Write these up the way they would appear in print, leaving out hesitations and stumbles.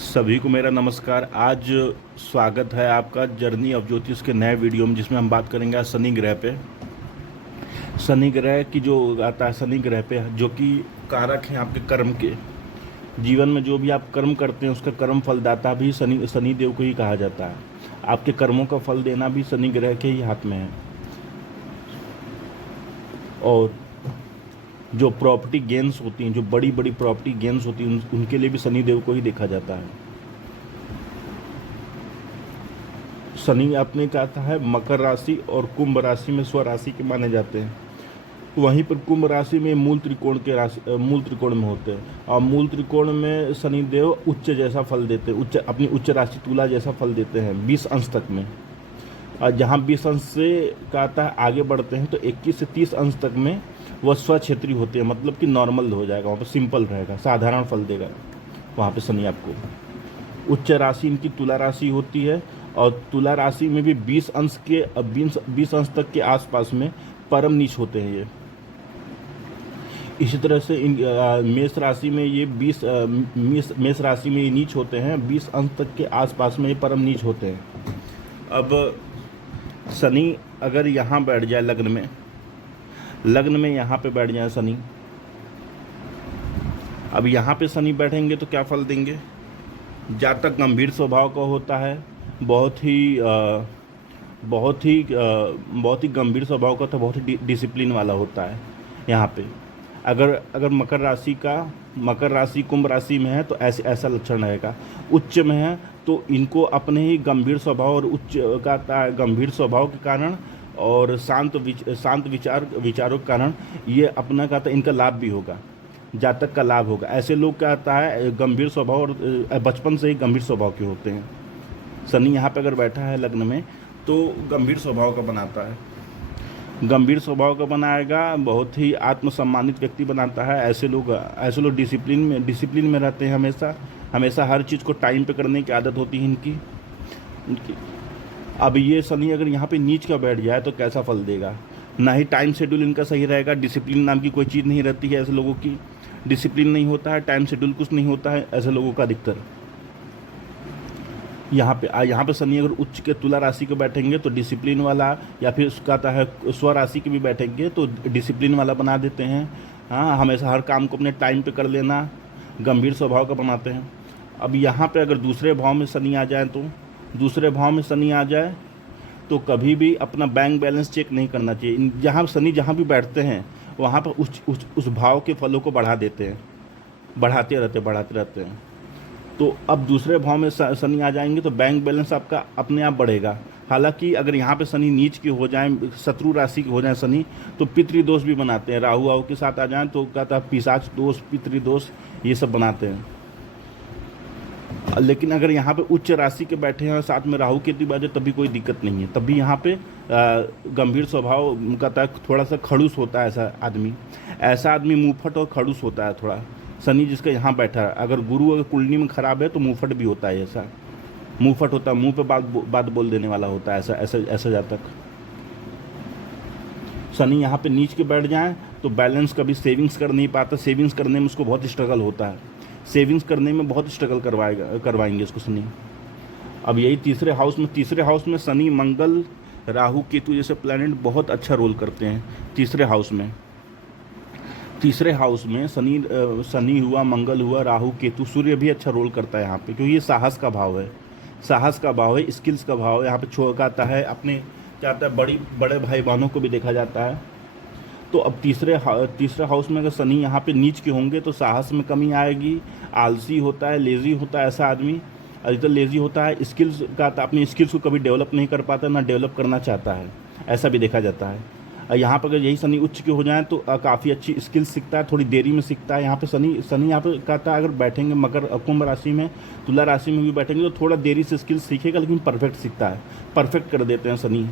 सभी को मेरा नमस्कार। आज स्वागत है आपका जर्नी ऑफ ज्योतिष के नए वीडियो में, जिसमें हम बात करेंगे आज शनि ग्रह पे। शनि ग्रह की जो आता है शनि ग्रह पे, जो कि कारक हैं आपके कर्म के। जीवन में जो भी आप कर्म करते हैं उसका कर्म फलदाता भी शनि देव को ही कहा जाता है। आपके कर्मों का फल देना भी शनि ग्रह के ही हाथ में है। और जो प्रॉपर्टी गेन्स होती हैं, जो बड़ी बड़ी प्रॉपर्टी गेन्स होती हैं, उनके लिए भी शनि देव को ही देखा जाता है। शनि आपने कहा था है मकर राशि और कुंभ राशि में स्वराशि के माने जाते हैं। वहीं पर कुंभ राशि में मूल त्रिकोण में होते हैं, और मूल त्रिकोण में शनि देव उच्च जैसा फल देते हैं, अपनी उच्च राशि तुला जैसा फल देते हैं 20 अंश तक में। और जहाँ 20 अंश से कहता है आगे बढ़ते हैं तो 21 से 30 अंश तक में वह स्वक्षेत्री होते हैं, मतलब कि नॉर्मल हो जाएगा, वहाँ पर सिंपल रहेगा, साधारण फल देगा वहाँ पे शनि आपको। उच्च राशि इनकी तुला राशि होती है, और तुला राशि में भी 20 अंश तक के आसपास में परम नीच होते हैं ये। इसी तरह से मेष राशि में ये मेष राशि में ये नीच होते हैं, 20 अंश तक के आसपास में ये परम नीच होते हैं। अब शनि अगर यहाँ बैठ जाए लग्न में यहाँ पे बैठ जाए शनि, अब यहाँ पे शनि बैठेंगे तो क्या फल देंगे? जातक गंभीर स्वभाव का होता है, बहुत ही गंभीर स्वभाव का, तो बहुत ही डिसिप्लिन वाला होता है। यहाँ पे अगर मकर राशि कुंभ राशि में है तो ऐसा लक्षण रहेगा। उच्च में है तो इनको अपने ही गंभीर स्वभाव और गंभीर स्वभाव के कारण और शांत विचारों के कारण ये अपना इनका लाभ भी होगा, जातक का लाभ होगा। ऐसे लोग कहता है गंभीर स्वभाव और बचपन से ही गंभीर स्वभाव के होते हैं। शनि यहाँ पे अगर बैठा है लग्न में तो गंभीर स्वभाव का बनाता है, गंभीर स्वभाव का बनाएगा, बहुत ही आत्मसम्मानित व्यक्ति बनाता है। ऐसे लोग डिसिप्लिन में रहते हैं, हमेशा हर चीज़ को टाइम पे करने की आदत होती है इनकी। अब ये शनि अगर यहाँ पे नीच का बैठ जाए तो कैसा फल देगा? ना ही टाइम शेड्यूल इनका सही रहेगा, डिसिप्लिन नाम की कोई चीज़ नहीं रहती है ऐसे लोगों की, डिसिप्लिन नहीं होता है, टाइम शेड्यूल कुछ नहीं होता है ऐसे लोगों का अधिकतर। यहाँ पे शनि अगर उच्च के तुला राशि के बैठेंगे तो डिसिप्लिन वाला, या फिर कहता है स्व राशि के भी बैठेंगे तो डिसिप्लिन वाला बना देते हैं। हाँ, हमेशा हर काम को अपने टाइम पे कर लेना, गंभीर स्वभाव का बनाते हैं। अब यहाँ पे अगर दूसरे भाव में शनि आ जाए तो कभी भी अपना बैंक बैलेंस चेक नहीं करना चाहिए। शनि जहाँ भी बैठते हैं वहाँ पर उस भाव के फलों को बढ़ाते रहते हैं। तो अब दूसरे भाव में शनि आ जाएंगे तो बैंक बैलेंस आपका अपने आप बढ़ेगा। हालांकि अगर यहाँ पे शनि नीच के हो जाए, शत्रु राशि के हो जाए शनि, तो पितृदोष भी बनाते हैं। राहु के साथ आ जाए तो कहता है पिशाच दोष, पितृदोष, ये सब बनाते हैं। लेकिन अगर यहाँ पे उच्च राशि के बैठे हैं और साथ में राहु केतु बैठे तभी कोई दिक्कत नहीं है। तभी यहाँ पे गंभीर स्वभाव का थोड़ा सा खड़ूस होता है ऐसा आदमी मुंहफट और खड़ूस होता है थोड़ा। शनि जिसका यहाँ बैठा है, अगर गुरु अगर कुंडली में खराब है तो मुंहफट भी होता है, ऐसा मुंहफट होता है, मुंह पे बात बोल देने वाला होता है ऐसा जातक। शनि यहाँ पे नीच के बैठ जाए तो बैलेंस कभी सेविंग्स कर नहीं पाता, सेविंग्स करने में उसको बहुत स्ट्रगल होता है, सेविंग्स करने में बहुत स्ट्रगल करवाएंगे इसको शनि। अब यही तीसरे हाउस में शनि, मंगल, राहु, केतु जैसे प्लैनेट बहुत अच्छा रोल करते हैं। तीसरे हाउस में शनि हुआ, मंगल हुआ, राहु, केतु, सूर्य भी अच्छा रोल करता है यहाँ पे, क्योंकि ये साहस का भाव है, स्किल्स का भाव है। यहाँ पे छोड़ता है अपने चाहता है बड़े भाई बहनों को भी देखा जाता है। तो अब तीसरे हाउस में अगर शनि यहाँ पे नीच के होंगे तो साहस में कमी आएगी, आलसी होता है, लेज़ी होता है ऐसा आदमी, अधिकतर लेज़ी होता है, अपनी स्किल्स को कभी डेवलप नहीं कर पाता, ना डेवलप करना चाहता है, ऐसा भी देखा जाता है। यहाँ पर अगर यही शनि उच्च के हो जाए तो काफ़ी अच्छी स्किल्स सीखता है, थोड़ी देरी में सीखता है। यहाँ पे शनि यहाँ पे कहता है अगर बैठेंगे कुंभ राशि में, तुला राशि में भी बैठेंगे तो थोड़ा देरी से स्किल्स सीखेगा, लेकिन परफेक्ट सीखता है, परफेक्ट कर देते हैं शनि।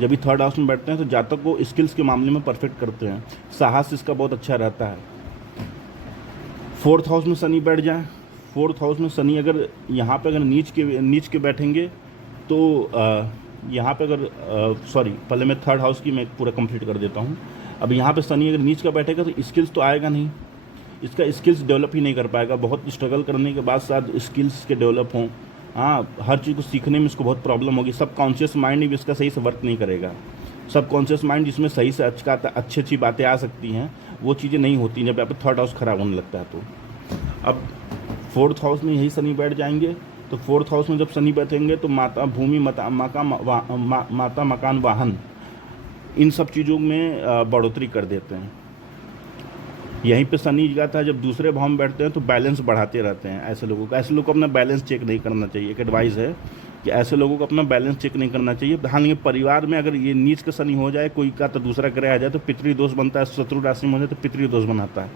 जब भी थर्ड हाउस में बैठते हैं तो जातक को स्किल्स के मामले में परफेक्ट करते हैं, साहस इसका बहुत अच्छा रहता है। फोर्थ हाउस में शनि बैठ जाए, फोर्थ हाउस में शनि अगर यहाँ पे अगर नीच के बैठेंगे तो यहाँ पे अगर पहले मैं थर्ड हाउस की मैं पूरा कंप्लीट कर देता हूँ। अब यहाँ पे शनि अगर नीच का बैठेगा तो स्किल्स तो आएगा नहीं, इसका स्किल्स डेवलप ही नहीं कर पाएगा। बहुत स्ट्रगल करने के बाद शायद स्किल्स के डेवलप हों। हाँ, हर चीज़ को सीखने में इसको बहुत प्रॉब्लम होगी। सबकॉन्शियस माइंड भी इसका सही से वर्क नहीं करेगा। सबकॉन्शियस माइंड जिसमें सही से अच्छी अच्छी बातें आ सकती हैं, वो चीज़ें नहीं होती जब यहाँ पे थर्ड हाउस खराब होने लगता है। तो अब फोर्थ हाउस में यही शनि बैठ जाएंगे, तो फोर्थ हाउस में जब शनि बैठेंगे तो माता भूमि माता मकान वाहन इन सब चीज़ों में बढ़ोतरी कर देते हैं। यहीं पे शनि जाता है जब दूसरे भाव में बैठते हैं तो बैलेंस बढ़ाते रहते हैं ऐसे लोगों का। ऐसे लोगों को अपना बैलेंस चेक नहीं करना चाहिए। एक एडवाइस है कि ऐसे लोगों को अपना बैलेंस चेक नहीं करना चाहिए। हालांकि परिवार में अगर ये नीच का शनि हो जाए, कोई का तो दूसरा ग्रह आ जाए तो पितृदोष बनता है। शत्रु राशि में हो जाए तो पितृदोष बनाता है।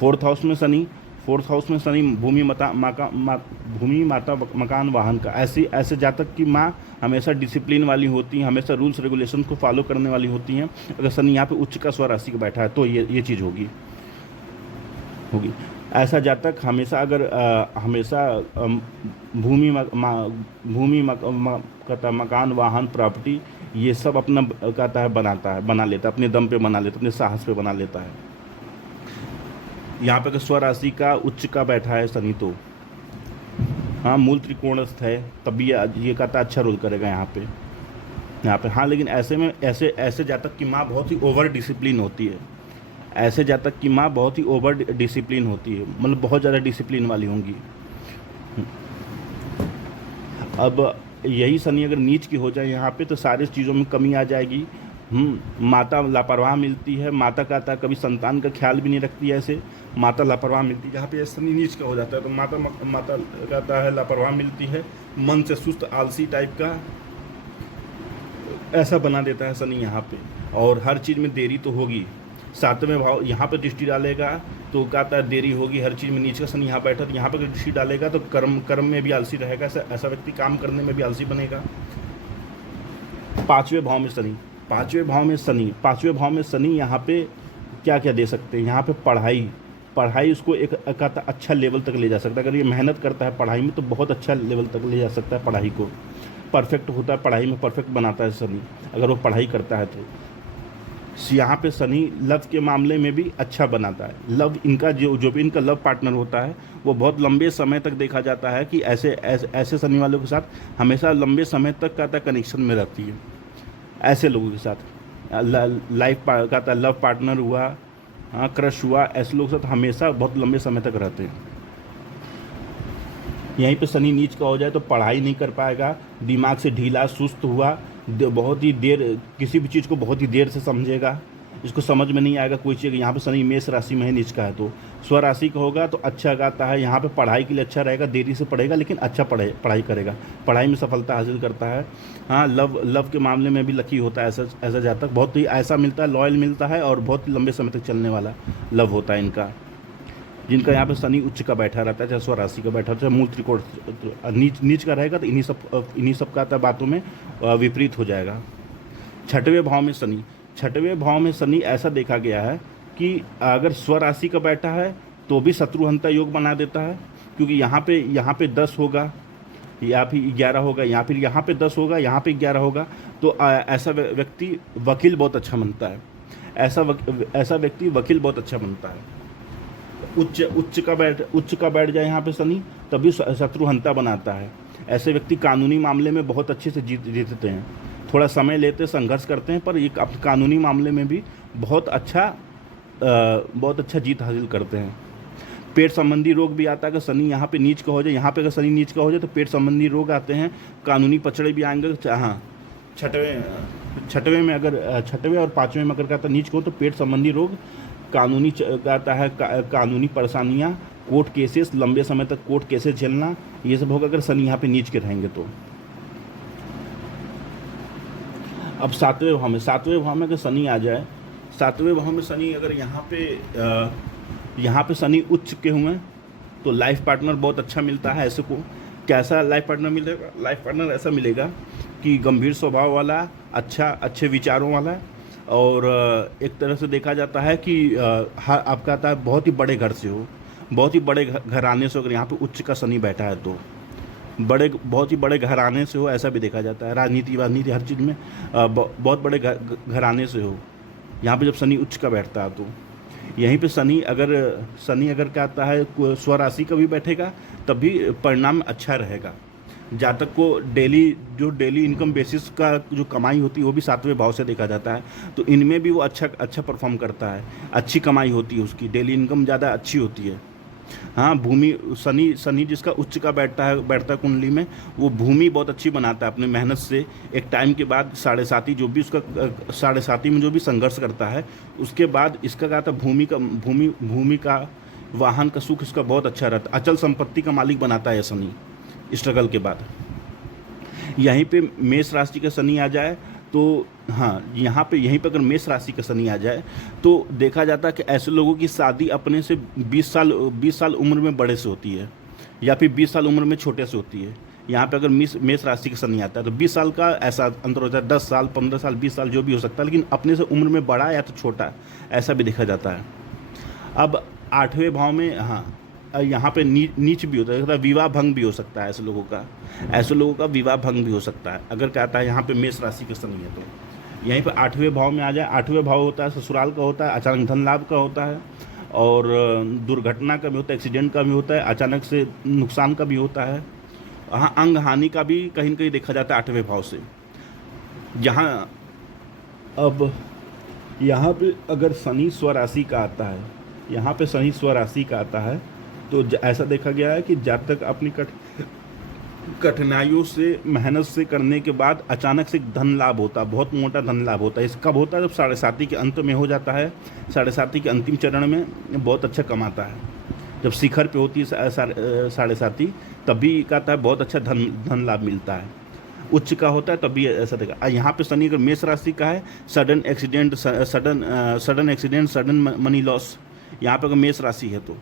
फोर्थ हाउस में शनि भूमि माता मकान वाहन का। ऐसे जातक की माँ हमेशा डिसिप्लिन वाली होती हैं, हमेशा रूल्स रेगुलेशन को फॉलो करने वाली होती हैं। अगर शनि यहाँ पे उच्च का स्वराशि का बैठा है तो ये चीज़ होगी। ऐसा जातक हमेशा भूमि मकान वाहन प्रॉपर्टी ये सब अपना बना लेता है, अपने दम पे बना लेता है, अपने साहस पे बना लेता है। यहाँ पे अगर स्वराशि का उच्च का बैठा है शनि तो हाँ मूल त्रिकोणस्थ है, तब भी ये कहता अच्छा रोल करेगा यहाँ पे। हाँ, लेकिन ऐसे जातक की माँ बहुत ही ओवर डिसिप्लिन होती है। ऐसे जातक की माँ बहुत ही ओवर डिसिप्लिन होती है, मतलब बहुत ज़्यादा डिसिप्लिन वाली होंगी। अब यही शनि अगर नीच की हो जाए यहाँ पे तो सारी चीज़ों में कमी आ जाएगी। माता लापरवाह मिलती है। माता कहता है कभी संतान का ख्याल भी नहीं रखती है, ऐसे माता लापरवाह मिलती है। जहाँ पे शनि नीच का हो जाता है तो माता कहता है लापरवाह मिलती है, मन से सुस्त आलसी टाइप का ऐसा बना देता है शनि यहाँ पे। और हर चीज़ में देरी तो होगी। सातवें भाव यहाँ पे दृष्टि डालेगा तो कहता है देरी होगी। हर चीज़ में नीच का शनि यहाँ बैठा तो यहाँ पे दृष्टि डालेगा तो कर्म में भी आलसी रहेगा। ऐसा व्यक्ति काम करने में भी आलसी बनेगा। पाँचवें भाव में शनि यहाँ पे क्या क्या दे सकते हैं। यहाँ पे पढ़ाई उसको एक अच्छा लेवल तक ले जा सकता है। अगर ये मेहनत करता है पढ़ाई में तो बहुत अच्छा लेवल तक ले जा सकता है। पढ़ाई को परफेक्ट होता है, पढ़ाई में परफेक्ट बनाता है शनि अगर वो पढ़ाई करता है तो। यहाँ पे शनि लव के मामले में भी अच्छा बनाता है। लव इनका जो भी इनका लव पार्टनर होता है वो बहुत लंबे समय तक देखा जाता है कि ऐसे शनि वालों के साथ हमेशा लंबे समय तक का कनेक्शन में रहती है। ऐसे लोगों के साथ लाइफ का लव पार्टनर हुआ, क्रश हुआ, ऐसे लोगों के साथ हमेशा बहुत लंबे समय तक रहते हैं। यहीं पे शनि नीच का हो जाए तो पढ़ाई नहीं कर पाएगा, दिमाग से ढीला सुस्त हुआ, बहुत ही देर किसी भी चीज़ को बहुत ही देर से समझेगा, इसको समझ में नहीं आएगा कोई चीज़। यहाँ पे शनि मेष राशि में है नीच का है तो स्वराशि का होगा तो अच्छा गाता है। यहाँ पे पढ़ाई के लिए अच्छा रहेगा, देरी से पढ़ेगा लेकिन अच्छा पढ़ाई करेगा, पढ़ाई में सफलता हासिल करता है। हाँ, लव के मामले में भी लकी होता है ऐसा जातक। बहुत ही ऐसा मिलता है, लॉयल मिलता है और बहुत ही लंबे समय तक चलने वाला लव होता है इनका। जिनका यहाँ पे शनि उच्च का बैठा रहता है, चाहे स्वराशि का बैठा, चाहे मूल त्रिकोण नीच का रहेगा तो इन्हीं सब का बातों में विपरीत हो जाएगा। छठवें भाव में शनि ऐसा देखा गया है कि अगर स्वराशि का बैठा है तो भी शत्रुहंता योग बना देता है। क्योंकि यहाँ पे 10 होगा या फिर 11 होगा, या फिर यहाँ पे 10 होगा, यहाँ पे 11 होगा तो ऐसा व्यक्ति वकील बहुत अच्छा बनता है। ऐसा व्यक्ति वकील बहुत अच्छा बनता है। उच्च का बैठ जाए यहाँ पे शनि तभी शत्रुहंता बनाता है। ऐसे व्यक्ति कानूनी मामले में बहुत अच्छे से जीतते हैं। थोड़ा समय लेते संघर्ष करते हैं पर ये कानूनी मामले में भी बहुत अच्छा जीत हासिल करते हैं। पेट संबंधी रोग भी आता है अगर शनि यहाँ पे नीच का हो जाए। यहाँ पे अगर शनि नीच का हो जाए तो पेट संबंधी रोग आते हैं, कानूनी पचड़े भी आएंगे। हाँ, छठवें और पाँचवें में अगर कहता नीच का हो तो पेट संबंधी रोग, कानूनी कहता है कानूनी परेशानियाँ, कोर्ट केसेस, लंबे समय तक कोर्ट केसेस झेलना, ये सब होगा अगर शनि यहाँ पे नीच के रहेंगे तो। अब सातवें भाव में अगर शनि आ जाए, सातवें भाव में शनि अगर यहाँ पे शनि उच्च के हुए तो लाइफ पार्टनर बहुत अच्छा मिलता है। ऐसे को कैसा लाइफ पार्टनर मिलेगा? लाइफ पार्टनर ऐसा मिलेगा कि गंभीर स्वभाव वाला, अच्छे विचारों वाला, और एक तरह से देखा जाता है कि आप कहता है बहुत ही बड़े घर से हो, बहुत ही बड़े घराने से। अगर यहाँ पे उच्च का शनि बैठा है तो बहुत ही बड़े घराने से हो, ऐसा भी देखा जाता है। राजनीति हर चीज़ में बहुत बड़े घराने से हो यहाँ पे जब शनि उच्च का बैठता है तो। यहीं पे शनि अगर क्या आता है स्वराशि का भी बैठेगा तब भी परिणाम अच्छा रहेगा। जातक को डेली इनकम बेसिस का जो कमाई होती है वो भी 7वें भाव से देखा जाता है, तो इनमें भी वो अच्छा परफॉर्म करता है, अच्छी कमाई होती है, उसकी डेली इनकम ज़्यादा अच्छी होती है। हाँ, भूमि शनि जिसका उच्च का बैठता है कुंडली में, वो भूमि बहुत अच्छी बनाता है अपने मेहनत से। एक टाइम के बाद साढ़े साथी जो भी उसका साढ़े साथी में जो भी संघर्ष करता है, उसके बाद इसका क्या था, भूमि का वाहन का सुख इसका बहुत अच्छा रहता है। अचल संपत्ति का मालिक बनाता है शनि स्ट्रगल के बाद। यहीं पे मेष राशि का शनि आ जाए तो हाँ, यहीं पे अगर मेष राशि का शनि आ जाए तो देखा जाता है कि ऐसे लोगों की शादी अपने से 20 साल उम्र में बड़े से होती है, या फिर 20 साल उम्र में छोटे से होती है। यहाँ पे अगर मेष राशि का शनि आता है तो 20 साल का ऐसा अंतर होता है, 10 साल, 15 साल, 20 साल जो भी हो सकता है, लेकिन अपने से उम्र में बड़ा या तो छोटा, ऐसा भी देखा जाता है। अब 8वें भाव में हाँ, यहाँ पे नीच भी होता है, विवाह भंग भी हो सकता है। ऐसे लोगों का विवाह भंग भी हो सकता है अगर कहता है यहाँ पे मेष राशि का शनि है तो। यहीं पे 8वें भाव में आ जाए, 8वें भाव होता है ससुराल का, होता है अचानक धन लाभ का होता है, और दुर्घटना का भी होता है, एक्सीडेंट का भी होता है, अचानक से नुकसान का भी होता है। हाँ, अंग हानि का भी कहीं न कहीं देखा जाता है 8वें भाव से। जहाँ अब यहाँ पे अगर शनि स्वराशि का आता है, यहाँ पे शनि स्वराशि का आता है तो ऐसा देखा गया है कि जब तक अपनी कठिनाइयों से मेहनत से करने के बाद अचानक से धन लाभ होता है, बहुत मोटा धन लाभ होता है। इस कब होता है, जब साढ़े साथी के अंत में हो जाता है, साढ़े साथी के अंतिम चरण में बहुत अच्छा कमाता है। जब शिखर पे होती है साढ़े साथी, तब भी कहता है बहुत अच्छा धन लाभ मिलता है। उच्च का होता है तब भी ऐसा देखा। यहाँ पे शनि अगर मेष राशि का है, sudden accident, sudden money loss. यहाँ पे अगर मेष राशि है तो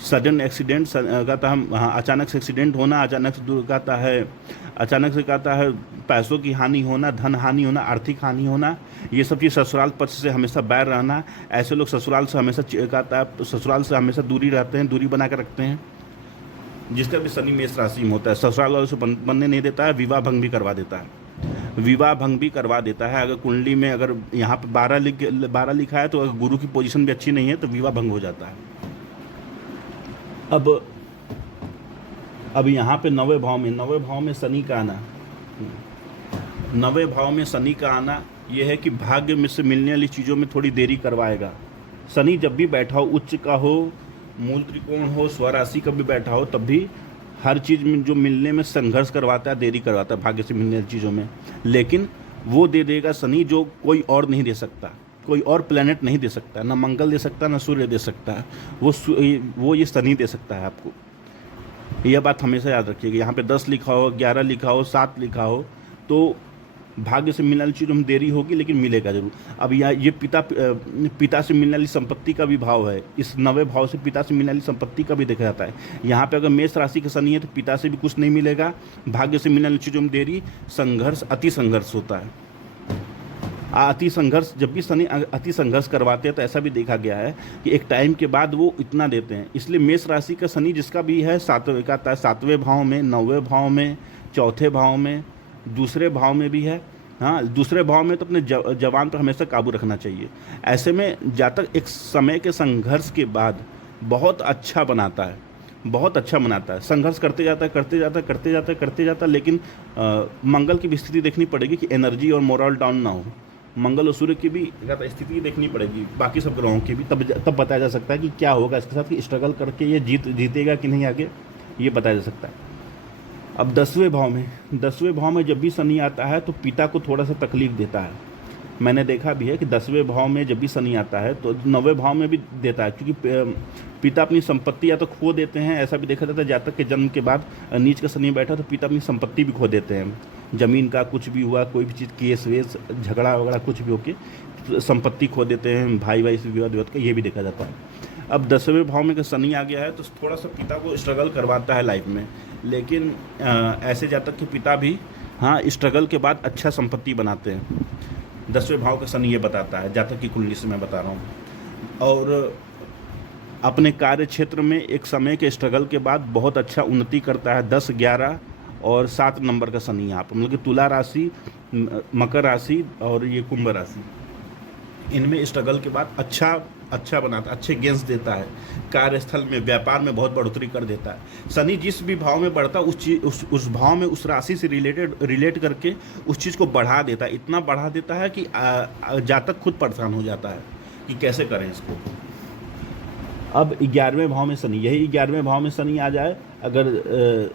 सडन एक्सीडेंट कहता है, हाँ, अचानक से एक्सीडेंट होना, अचानक से कहता है पैसों की हानि होना, धन हानि होना, आर्थिक हानि होना, ये सब चीज़। ससुराल पक्ष से हमेशा बैर रहना, ऐसे लोग ससुराल से हमेशा दूरी रहते हैं, दूरी बना कर रखते हैं। जिसका भी शनि मेष राशि में होता है, ससुराल वालों से बनने नहीं देता है, विवाह भंग भी करवा देता है। अगर कुंडली में अगर यहाँ पे 12 लिखा है तो अगर गुरु की पोजीशन भी अच्छी नहीं है तो विवाह भंग हो जाता है। अब यहाँ पे 9वें भाव में शनि का आना, 9वें भाव में शनि का आना ये है कि भाग्य में से मिलने वाली चीज़ों में थोड़ी देरी करवाएगा। शनि जब भी बैठा हो, उच्च का हो, मूल त्रिकोण हो, स्वराशि का भी बैठा हो, तब भी हर चीज़ में जो मिलने में संघर्ष करवाता है, देरी करवाता है भाग्य से मिलने वाली चीज़ों में। लेकिन वो दे देगा शनि जो कोई और नहीं दे सकता, कोई और प्लेनेट नहीं दे सकता, ना मंगल दे सकता, ना सूर्य दे सकता है। वो ये शनि दे सकता है आपको। यह बात हमेशा याद रखिएगा। यहाँ पे 10 लिखा हो, 11 लिखा हो, 7 लिखा हो तो भाग्य से मिलने वाली चीज़ों में देरी होगी, लेकिन मिलेगा जरूर। अब ये पिता से मिलने वाली संपत्ति का भी भाव है। इस 9वें भाव से पिता से मिलने वाली संपत्ति का भी देखा जाता है। यहाँ पे अगर मेष राशि का शनि है तो पिता से भी कुछ नहीं मिलेगा, भाग्य से मिलने वाली चीज़ों में देरी, संघर्ष, अति संघर्ष होता है। अति संघर्ष, जब भी शनि अति संघर्ष करवाते हैं तो ऐसा भी देखा गया है कि एक टाइम के बाद वो इतना देते हैं। इसलिए मेष राशि का शनि जिसका भी है, 7वें भाव में, 9वें भाव में, चौथे भाव में, दूसरे भाव में भी है। हाँ, दूसरे भाव में तो अपने जवान पर हमेशा काबू रखना चाहिए। ऐसे में जातक एक समय के संघर्ष के बाद बहुत अच्छा बनाता है, संघर्ष करते जाता है, लेकिन मंगल की भी स्थिति देखनी पड़ेगी कि एनर्जी और मोरल डाउन ना हो। मंगल और सूर्य की भी स्थिति देखनी पड़ेगी, बाकी सब ग्रहों की भी, तब बताया जा सकता है कि क्या होगा इसके साथ, कि स्ट्रगल करके ये जीतेगा कि नहीं आगे, ये बताया जा सकता है। अब 10वें भाव में जब भी शनि आता है तो पिता को थोड़ा सा तकलीफ देता है। मैंने देखा भी है कि 10वें भाव में जब भी शनि आता है तो 9वें भाव में भी देता है, क्योंकि पिता अपनी संपत्ति या तो खो देते हैं। ऐसा भी देखा जाता है जातक के जन्म के बाद नीच का शनि बैठा तो पिता अपनी संपत्ति भी खो देते हैं। ज़मीन का कुछ भी हुआ, कोई भी चीज़, केस वेस, झगड़ा वगड़ा कुछ भी होके संपत्ति खो देते हैं, भाई से विवाद का, ये भी देखा जाता है। अब 10वें भाव में शनि आ गया है तो थोड़ा सा पिता को स्ट्रगल करवाता है लाइफ में, लेकिन ऐसे जातक के पिता भी हाँ स्ट्रगल के बाद अच्छा संपत्ति बनाते हैं। 10वें भाव का शनि ये बताता है, जातक की कुंडली से मैं बता रहा हूँ। और अपने कार्य क्षेत्र में एक समय के स्ट्रगल के बाद बहुत अच्छा उन्नति करता है। 10, 11 और 7 नंबर का शनि यहाँ पर, मतलब कि तुला राशि, मकर राशि और ये कुंभ राशि, इनमें स्ट्रगल के बाद अच्छा अच्छा बनाता है, अच्छे गेंस देता है, कार्यस्थल में व्यापार में बहुत बढ़ोतरी कर देता है। शनि जिस भी भाव में बढ़ता है उस चीज उस भाव में उस राशि से रिलेट करके उस चीज़ को बढ़ा देता है, इतना बढ़ा देता है कि जातक खुद परेशान हो जाता है कि कैसे करें इसको। अब 11वें भाव में शनि, यही 11वें भाव में शनि आ जाए, अगर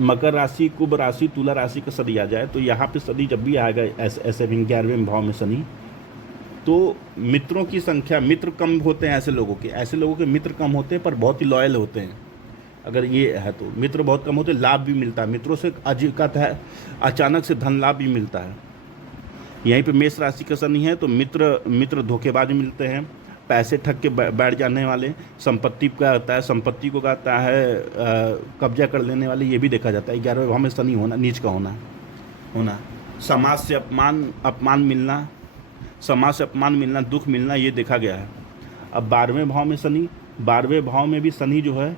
मकर राशि, कुंभ राशि, तुला राशि का शनि आ जाए, तो यहाँ पे शनि जब भी आएगा ऐसे 11वें भाव में शनि, तो मित्रों की संख्या, मित्र कम होते हैं ऐसे लोगों के मित्र कम होते हैं पर बहुत ही लॉयल होते हैं। अगर ये है तो मित्र बहुत कम होते हैं, लाभ भी मिलता है मित्रों से, अचानक से धन लाभ भी मिलता है। यहीं पे मेष राशि का शनि है तो मित्र धोखेबाज मिलते हैं, पैसे ठग के बैठ जाने वाले, संपत्ति का आता है, संपत्ति को कहता है कब्जा कर लेने वाले, ये भी देखा जाता है। 11वें भाव में शनि होना, नीच का होना समाज से अपमान मिलना, दुख मिलना, ये देखा गया है। अब 12वें भाव में शनि, 12वें भाव में भी शनि जो है,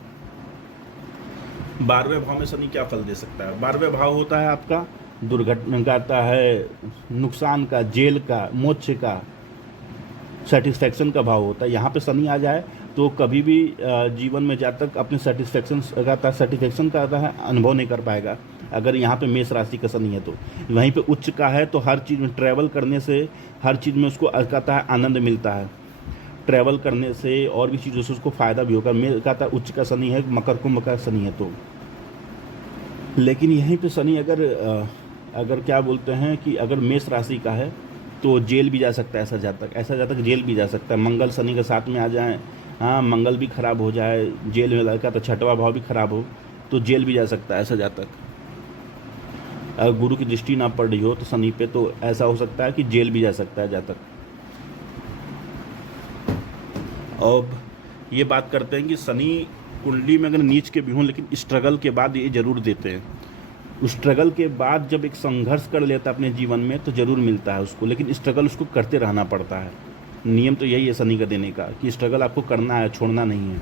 12वें भाव में शनि क्या फल दे सकता है? 12वें भाव होता है आपका दुर्घटना का, आता है नुकसान का, जेल का, मोक्ष का, सेटिस्फैक्शन का भाव होता है। यहाँ पे शनि आ जाए तो कभी भी जीवन में जातक अपने सेटिस्फैक्शन का है अनुभव नहीं कर पाएगा। अगर यहाँ पे मेष राशि का शनि है तो वहीं पे उच्च का है तो हर चीज़ में ट्रैवल करने से, हर चीज़ में उसको कहता है आनंद मिलता है, ट्रैवल करने से और भी चीज़ों से उसको फ़ायदा भी होगा। मेरे कहता है उच्च का शनि है, मकर कुंभ का शनि है तो। लेकिन यहीं पे शनि अगर क्या बोलते हैं कि अगर मेष राशि का है तो जेल भी जा सकता है ऐसा जातक जेल भी जा सकता है। मंगल शनि के साथ में आ जाए, हाँ मंगल भी खराब हो जाए, जेल में लगा तो 6वां भाव भी खराब हो तो जेल भी जा सकता है ऐसा जातक। अगर गुरु की दृष्टि ना पड़ रही हो तो शनि पे, तो ऐसा हो सकता है कि जेल भी जा सकता है जातक। अब ये बात करते हैं कि शनि कुंडली में अगर नीच के भी हों लेकिन स्ट्रगल के बाद ये जरूर देते हैं। उस स्ट्रगल के बाद जब एक संघर्ष कर लेता है अपने जीवन में तो ज़रूर मिलता है उसको, लेकिन स्ट्रगल उसको करते रहना पड़ता है। नियम तो यही है शनि का देने का कि स्ट्रगल आपको करना है, छोड़ना नहीं है।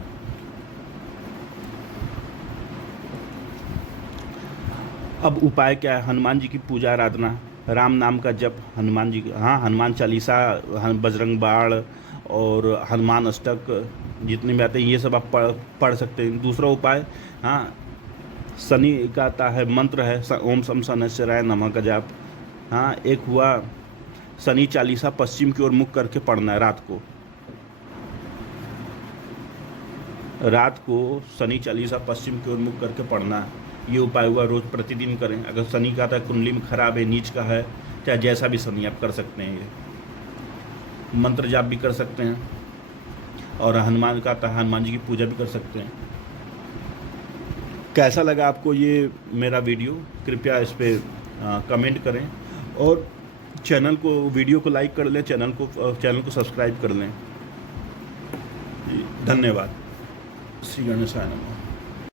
अब उपाय क्या है? हनुमान जी की पूजा आराधना, राम नाम का जप, हनुमान जी, हाँ हनुमान चालीसा, बजरंग बाण और हनुमान अष्टक जितने भी आते हैं ये सब आप पढ़ सकते हैं। दूसरा उपाय, हाँ शनि का आता है मंत्र है ओम सम शनैश्चराय नमः का जाप। हाँ एक हुआ शनि चालीसा पश्चिम की ओर मुख करके पढ़ना है रात को शनि चालीसा पश्चिम की ओर मुख करके पढ़ना है। ये उपाय हुआ, रोज़ प्रतिदिन करें। अगर शनि का आता है कुंडली में खराब है, नीच का है, चाहे जैसा भी शनि आप कर सकते हैं, ये मंत्र जाप भी कर सकते हैं। और हनुमान का आता है हनुमान जी की पूजा भी कर सकते हैं। कैसा लगा आपको ये मेरा वीडियो? कृपया इस पर कमेंट करें और वीडियो को लाइक कर लें, चैनल को सब्सक्राइब कर लें। धन्यवाद। श्री गणेशाय नमः।